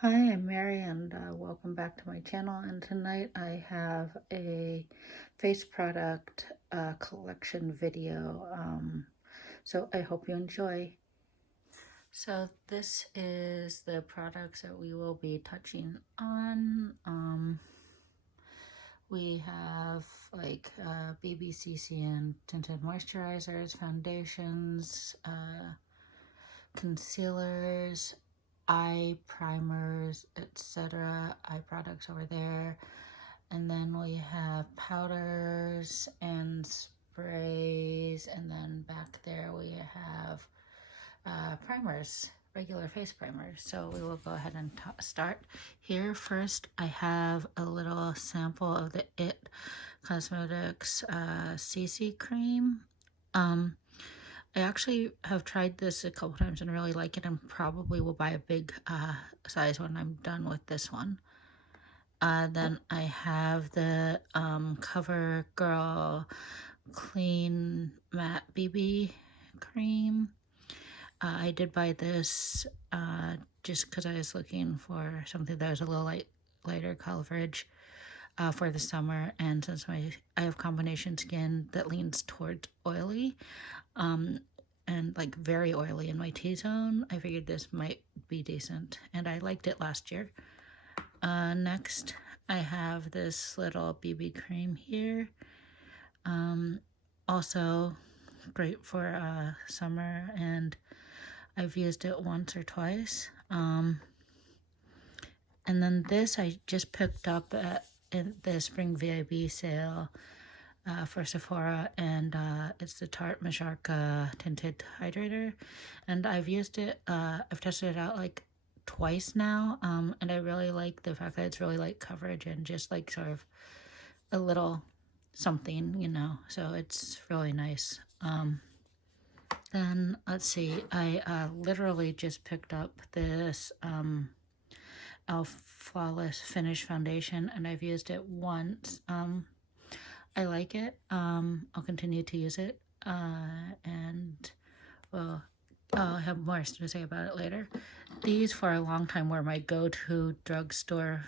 Hi, I'm Mary and welcome back to my channel. And tonight I have a face product collection video. So I hope you enjoy. So this is the products that we will be touching on. We have like BBCCN tinted moisturizers, foundations, concealers, eye primers, etc. Eye products over there. And then we have powders and sprays. And then back there we have primers, regular face primers. So we will go ahead and start. Here first I have a little sample of the IT Cosmetics CC cream. I actually have tried this a couple times and really like it, and probably will buy a big size when I'm done with this one. Then I have the CoverGirl Clean Matte BB Cream. I did buy this just because I was looking for something that was a little lighter coverage for the summer, and since I have combination skin that leans towards oily, and like very oily in my T-zone, I figured this might be decent, and I liked it last year. Next, I have this little BB cream here. Also great for summer, and I've used it once or twice. And then this I just picked up in the spring VIB sale for Sephora, and it's the Tarte Majorca Tinted Hydrator, and I've used it, I've tested it out like twice now, and I really like the fact that it's really light coverage and just like sort of a little something, you know, so it's really nice. Then let's see, I literally just picked up this e.l.f. Flawless Finish Foundation, and I've used it once. I like it. I'll continue to use it, and well, I'll have more to say about it later. These for a long time were my go-to drugstore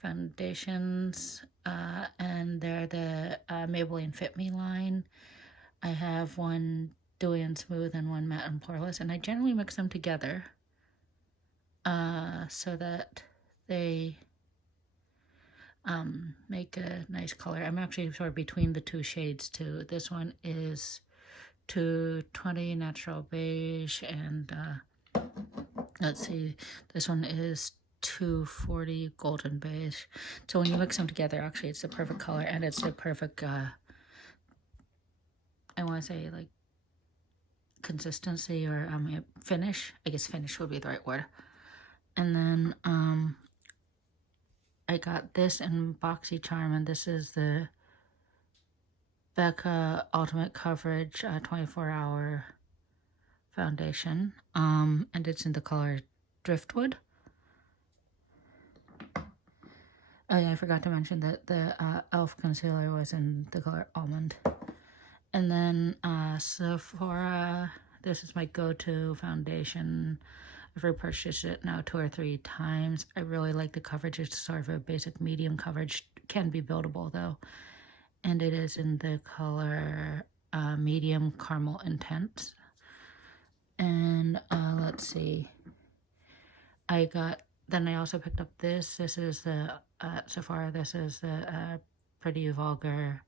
foundations, and they're the Maybelline Fit Me line. I have one dewy and smooth and one matte and poreless, and I generally mix them together so that they make a nice color. I'm actually sort of between the two shades too. This one is 220 Natural Beige, and let's see, this one is 240 Golden Beige. So when you mix them together, actually it's the perfect color, and it's the perfect, I want to say like consistency or finish. I guess finish would be the right word. And then I got this in BoxyCharm, and this is the Becca Ultimate Coverage 24-hour foundation, and it's in the color Driftwood. Oh yeah, I forgot to mention that the e.l.f. concealer was in the color Almond. And then Sephora, this is my go-to foundation. I've repurchased it now 2 or 3 times. I really like the coverage. It's sort of a basic medium coverage. Can be buildable though. And it is in the color Medium Caramel Intense. And let's see. Then I also picked up this. This is the Sephora. This is the Pretty Vulgar.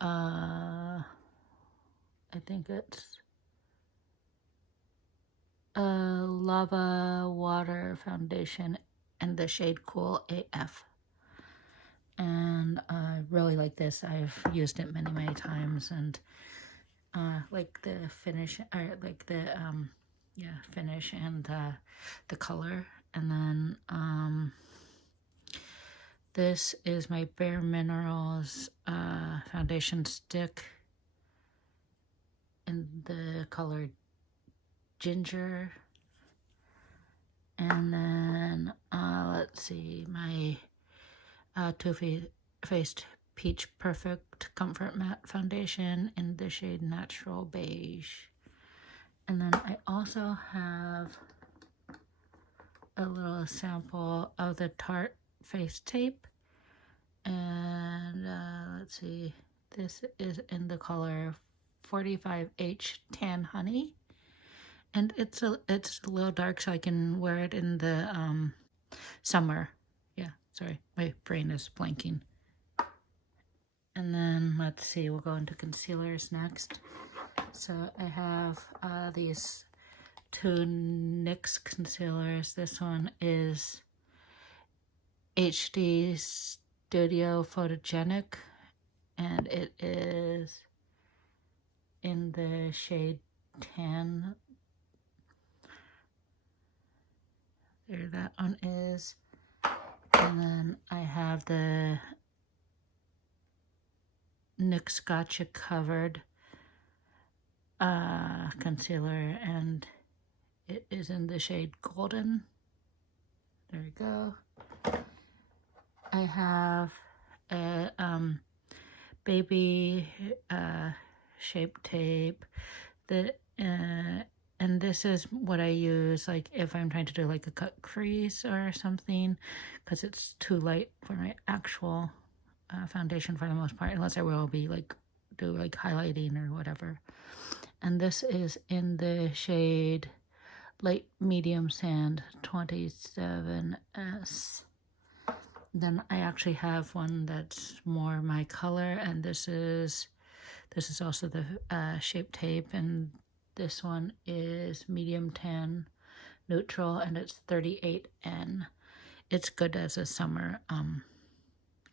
I think it's Lava Water Foundation in the shade Cool AF. And I really like this. I've used it many times, and like the finish, or like the finish, and the color. And then this is my Bare Minerals foundation stick in the color Ginger. And then let's see, my Too Faced Peach Perfect Comfort Matte Foundation in the shade Natural Beige. And then I also have a little sample of the Tarte face tape. And let's see, this is in the color 45H Tan Honey. And it's a little dark, so I can wear it in the summer. Yeah, sorry, my brain is blanking. And then let's see, we'll go into concealers next. So I have these two NYX concealers. This one is HD Studio Photogenic, and it is in the shade Tan. There that one is. And then I have the NYX Gotcha Covered concealer, and it is in the shade Golden. There we go. I have a baby shape tape that and this is what I use like if I'm trying to do like a cut crease or something, because it's too light for my actual foundation for the most part, unless I will be like do like highlighting or whatever. And this is in the shade Light Medium Sand 27S. Then I actually have one that's more my color, and this is also the shape tape, and this one is medium tan neutral, and it's 38N. It's good as a summer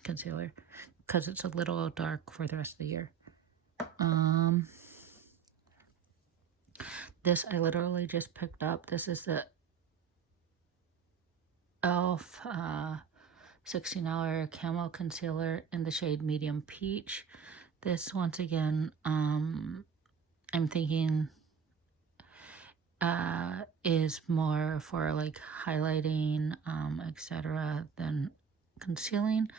concealer because it's a little dark for the rest of the year. This I literally just picked up. This is the e.l.f. $16 Camo Concealer in the shade Medium Peach. This, once again, I'm thinking is more for like highlighting, etc. than concealing.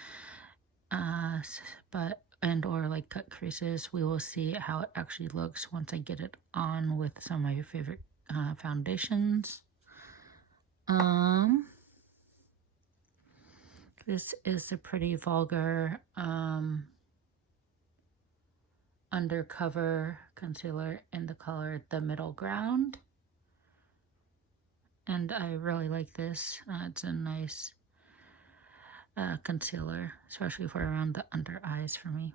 Or like cut creases. We will see how it actually looks once I get it on with some of my favorite foundations. This is the Pretty Vulgar Undercover Concealer in the color The Middle Ground. And I really like this. It's a nice concealer, especially for around the under eyes for me.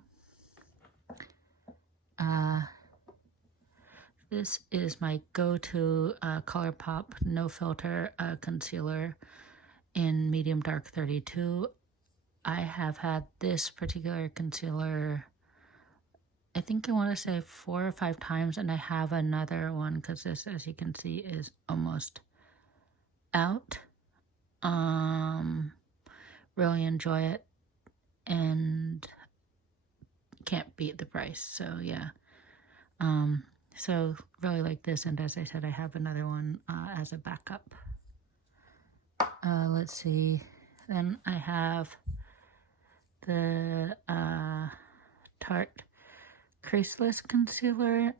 This is my go-to ColourPop No Filter concealer in medium dark 32. I have had this particular concealer, I think I want to say 4 or 5 times, and I have another one because this, as you can see, is almost out. Really enjoy it and can't beat the price. So yeah. So really like this, and as I said, I have another one as a backup. Let's see. Then I have the Tarte Creaseless Concealer.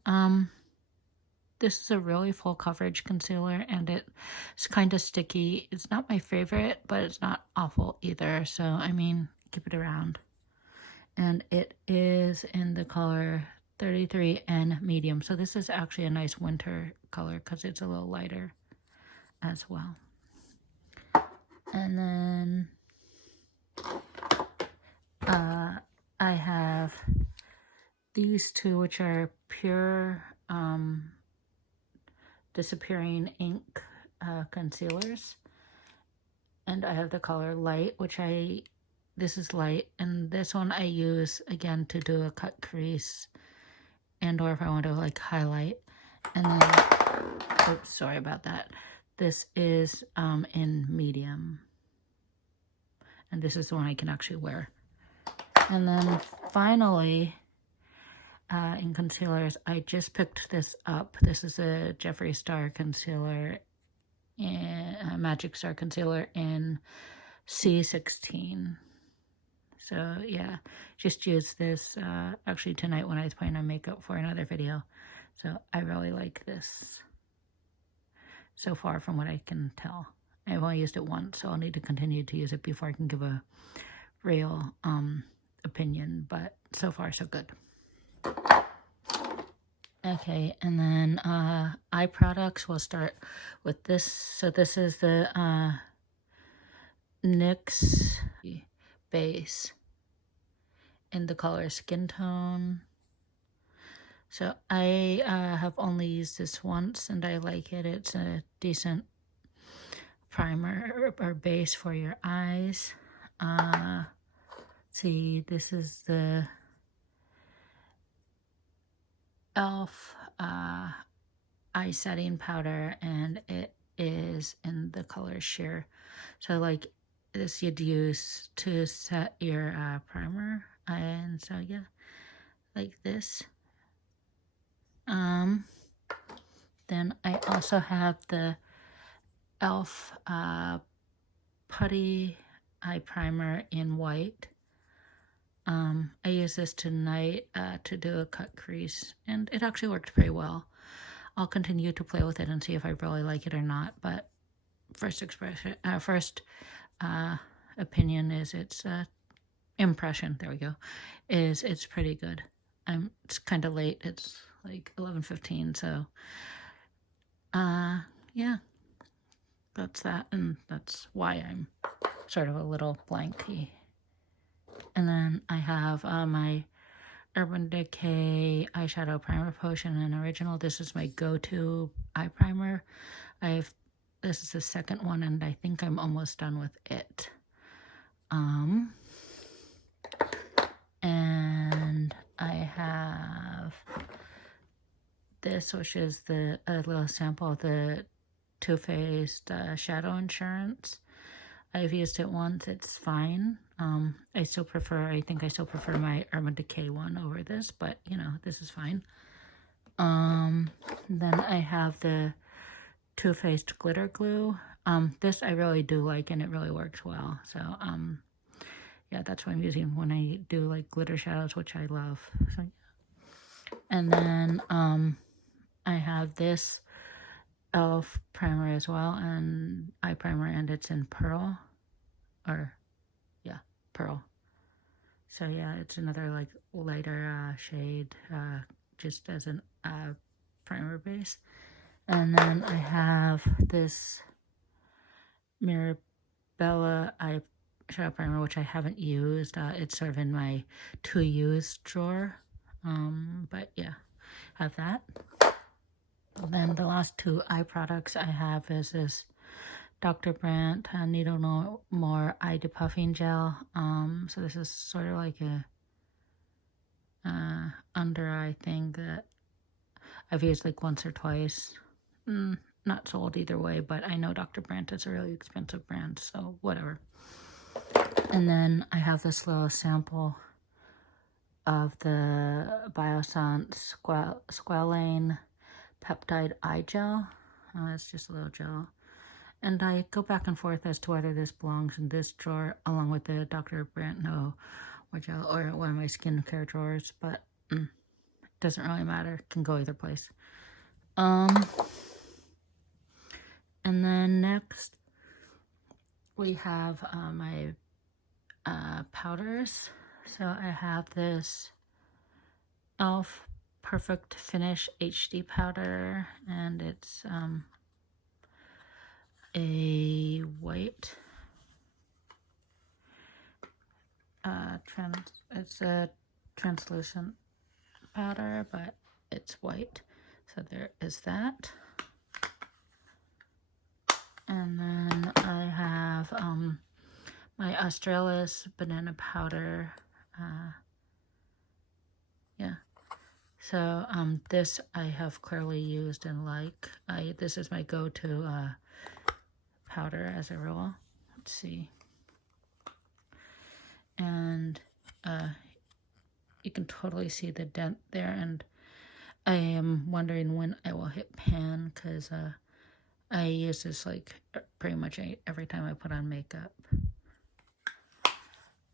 This is a really full coverage concealer, and it's kind of sticky. It's not my favorite, but it's not awful either. So, I mean, keep it around. And it is in the color 33N Medium. So this is actually a nice winter color because it's a little lighter as well. And then I have these two, which are pure disappearing ink concealers. And I have the color Light, which this is light, and this one I use again to do a cut crease and or if I want to like highlight. And then, oops, sorry about that. This is in medium, and this is the one I can actually wear. And then finally, in concealers, I just picked this up. This is a Jeffree Star concealer, and Magic Star concealer in C16. So yeah, just used this actually tonight when I was putting on makeup for another video. So I really like this so far from what I can tell. I've only used it once, so I'll need to continue to use it before I can give a real opinion, but so far so good. Okay, and then eye products, we'll start with this. So this is the NYX base in the color Skin Tone. So I have only used this once and I like it. It's a decent primer or base for your eyes. See, this is the e.l.f. eye setting powder, and it is in the color Sheer. So like this you'd use to set your primer, and so yeah, like this. Then I also have the e.l.f. Putty eye primer in white. I use this tonight to do a cut crease, and it actually worked pretty well. I'll continue to play with it and see if I really like it or not, but first opinion is its impression, there we go, is it's pretty good. It's kind of late, it's like 11:15, so yeah, that's that, and that's why I'm sort of a little blanky. And then I have my Urban Decay Eyeshadow Primer Potion in Original. This is my go-to eye primer. This is the second one, and I think I'm almost done with it. And I have this, which is a little sample of the Too Faced Shadow Insurance. I've used it once, it's fine. I think I still prefer my Urban Decay one over this, but you know, this is fine. Then I have the Too Faced Glitter Glue. This I really do like, and it really works well. So, yeah, that's what I'm using when I do like glitter shadows, which I love. So, and then, I have this e.l.f. primer as well, and eye primer, and it's in Pearl, Pearl. So yeah, it's another like lighter shade, just as an primer base. And then I have this Mirabella eyeshadow primer, which I haven't used. It's sort of in my to-use drawer. But yeah, have that. Then the last two eye products I have is this Dr. Brandt Needle No More Eye Depuffing Gel. So this is sort of like a under eye thing that I've used like once or twice. Not sold either way, but I know Dr. Brandt is a really expensive brand, so whatever. And then I have this little sample of the Biossance Squalane Peptide Eye Gel. It's just a little gel. And I go back and forth as to whether this belongs in this drawer along with the Dr. Brandt No More Gel or one of my skincare drawers, but it doesn't really matter. It can go either place. And then next we have my powders. So I have this e.l.f. Perfect Finish HD powder, and it's a white it's a translucent powder, but it's white, so there is that. And then I have my Australis banana powder. Yeah, so this I have clearly used and like. This is my go-to powder as a rule. Let's see. And you can totally see the dent there, and I am wondering when I will hit pan, because I use this like pretty much every time I put on makeup.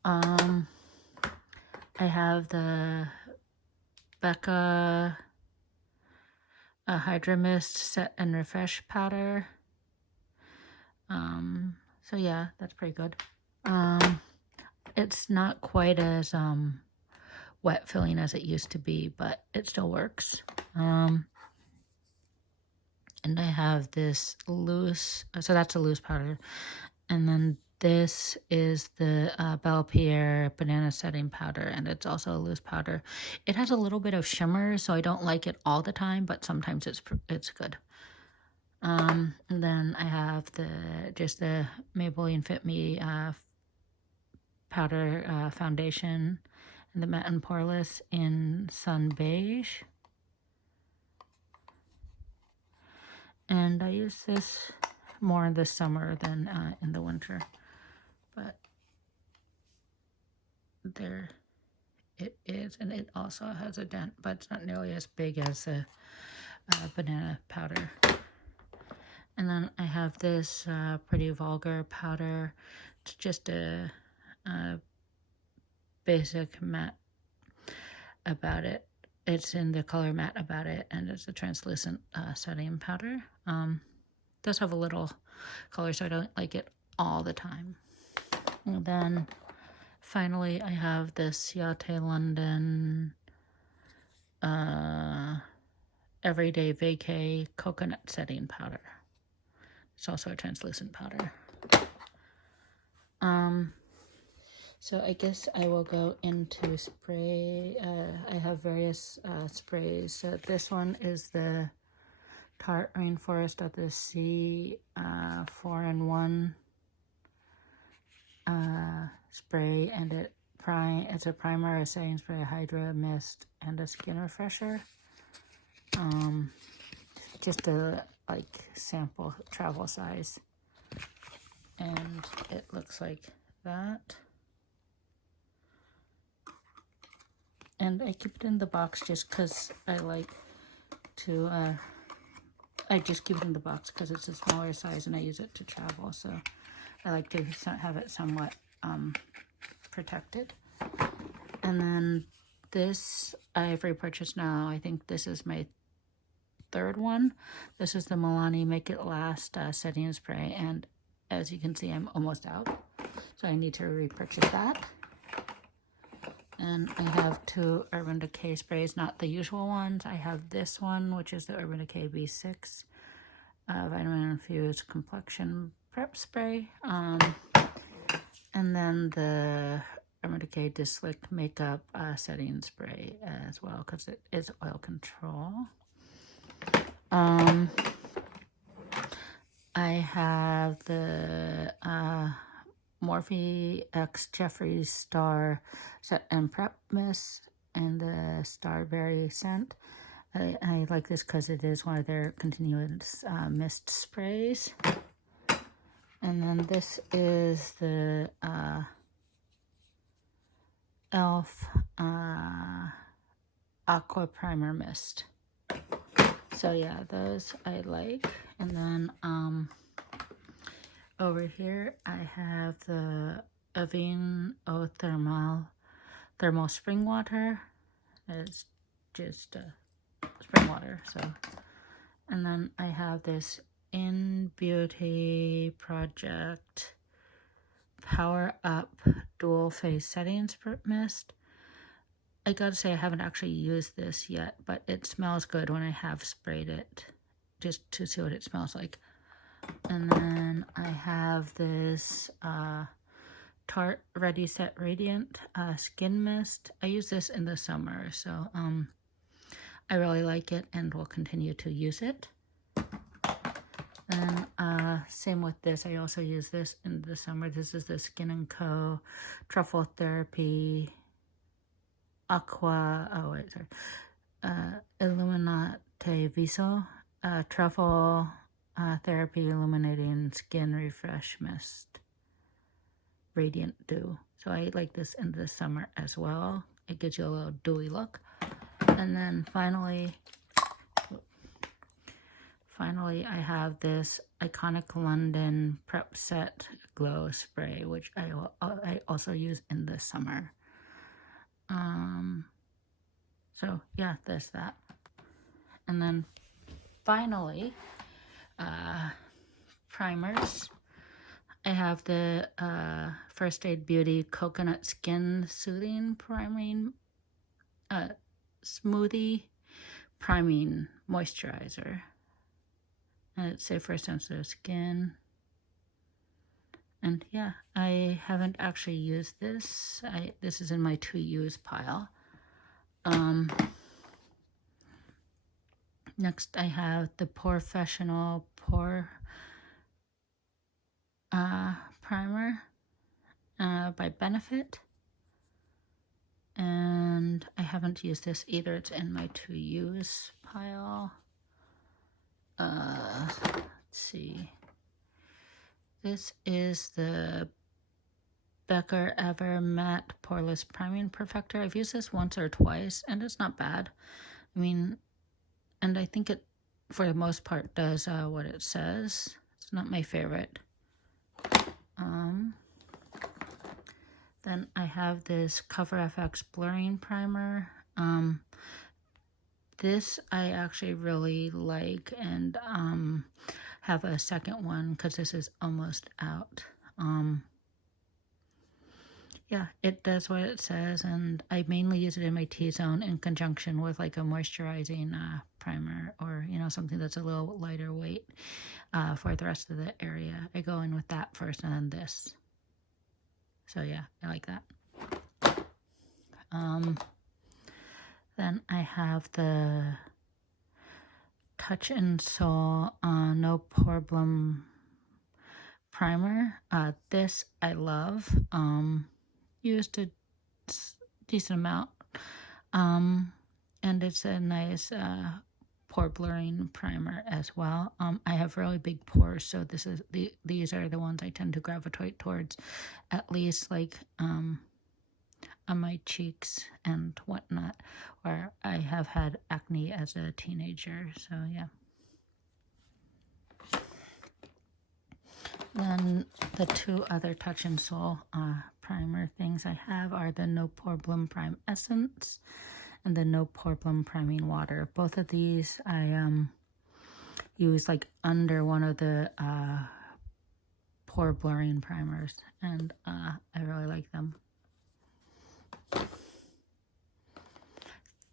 I have the Becca Hydra Mist Set and Refresh powder. So yeah, that's pretty good. It's not quite as wet filling as it used to be, but it still works. And I have this loose, so that's a loose powder. And then this is the Belle Pierre banana setting powder, and it's also a loose powder. It has a little bit of shimmer, so I don't like it all the time, but sometimes it's good. And then I have just the Maybelline Fit Me powder foundation, and the Matte and Poreless in Sun Beige. And I use this more this summer than in the winter. But there it is, and it also has a dent, but it's not nearly as big as the banana powder. And then I have this Pretty Vulgar powder. It's just a basic matte About It. It's in the color Matte About It, and it's a translucent setting powder. Does have a little color, so I don't like it all the time. And then finally, I have this Ciate London Everyday Vacay Coconut Setting Powder. It's also a translucent powder. So I guess I will go into spray. I have various sprays. This one is the Tarte Rainforest of the Sea 4-in-1 spray, and it's a primer, a setting spray, a hydra mist, and a skin refresher. Just a sample travel size, and it looks like that. And I keep it in the box just because I like to. I just keep it in the box because it's a smaller size and I use it to travel, so I like to have it somewhat protected. And then this I've repurchased now. I think this is my third one. This is the Milani Make It Last setting spray, and as you can see, I'm almost out, so I need to repurchase that. And I have two Urban Decay sprays, not the usual ones. I have this one, which is the Urban Decay B6 Vitamin Infused Complexion Prep Spray. And then the Urban Decay Dislick Makeup Setting Spray as well, because it is oil control. I have the Morphe X Jeffree Star Set and Prep Mist and the Starberry scent. I like this because it is one of their continuous mist sprays. And then this is the e.l.f. Aqua Primer Mist. So yeah, those I like. And then over here I have the Avène Eau Thermal Spring Water. It's just spring water. So, and then I have this In Beauty Project Power Up Dual Phase Setting Mist. I gotta say I haven't actually used this yet, but it smells good when I have sprayed it, just to see what it smells like. And then I have this Tarte Ready Set Radiant Skin Mist. I use this in the summer, so I really like it and will continue to use it. And same with this. I also use this in the summer. This is the Skin & Co. Truffle Therapy Illuminate Viso Truffle Therapy Illuminating Skin Refresh Mist Radiant Dew. So I like this in the summer as well. It gives you a little dewy look. And then finally I have this Iconic London Prep Set Glow Spray, which I also use in the summer. So yeah, there's that. And then finally, primers. I have the First Aid Beauty Coconut Skin Soothing Priming Smoothie Priming Moisturizer. And it's safe for sensitive skin. And yeah, I haven't actually used this. This is in my to-use pile. Next, I have the Professional Pore Primer by Benefit. And I haven't used this either. It's in my to-use pile. Let's see. This is the Becker Ever Matte Poreless Priming Perfector. I've used this once or twice, and it's not bad. I mean, and I think it, for the most part, does what it says. It's not my favorite. Then I have this Cover FX Blurring Primer. This I actually really like, and have a second one because this is almost out. Yeah, it does what it says, and I mainly use it in my T-zone in conjunction with like a moisturizing primer, or something that's a little lighter weight for the rest of the area. I go in with that first and then this. So yeah, I like that. Then I have the Touch in Sol No Problem Primer. This I love. Used a decent amount. And it's a nice pore blurring primer as well. I have really big pores, so these are the ones I tend to gravitate towards, at least like on my cheeks and whatnot, where I have had acne as a teenager, so yeah. Then the two other Touch in Sol primer things I have are the No Problem Prime Essence and the No Problem Priming Water. Both of these I use like under one of the pore blurring primers, and I really like them.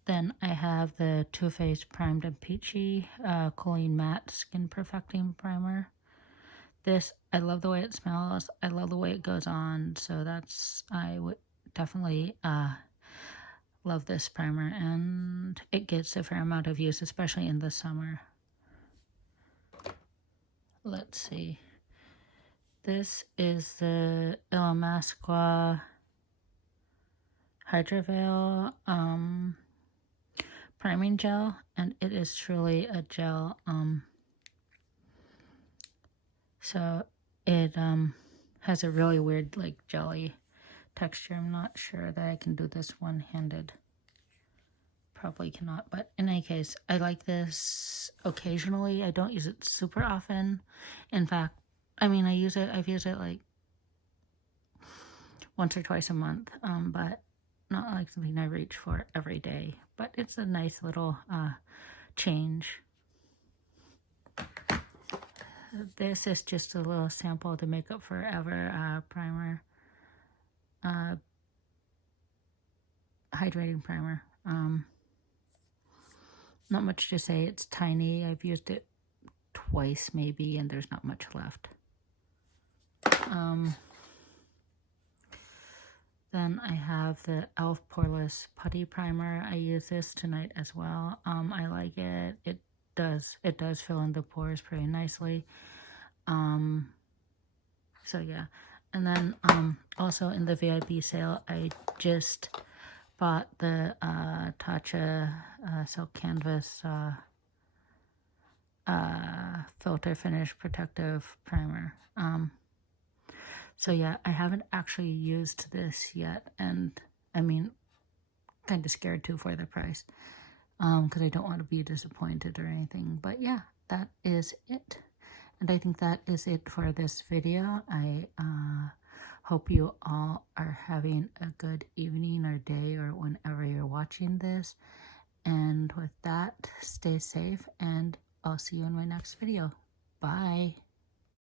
Then I have the Too Faced Primed and Peachy Cooling Matte Skin Perfecting Primer. This, I love the way it smells. I love the way it goes on. So I would definitely love this primer, and it gets a fair amount of use, especially in the summer. Let's see. This is the Illamasqua Hydroveil priming gel, and it is truly a gel. So it has a really weird like jelly texture. I'm not sure that I can do this one-handed. Probably cannot, but in any case, I like this occasionally. I don't use it super often. In fact, I mean, I've used it like once or twice a month, but not like something I reach for every day. But it's a nice little change. This is just a little sample of the Makeup Forever primer, hydrating primer. Not much to say. It's tiny. I've used it twice maybe, and there's not much left. Then I have the e.l.f. Poreless Putty Primer. I use this tonight as well. I like it. It does fill in the pores pretty nicely. So yeah. And then also in the VIP sale, I just bought the Tatcha Silk Canvas Filter Finish Protective Primer. So yeah, I haven't actually used this yet, and I mean, kind of scared too for the price, because I don't want to be disappointed or anything. But yeah, that is it. And I think that is it for this video. I hope you all are having a good evening or day or whenever you're watching this. And with that, stay safe, and I'll see you in my next video. Bye.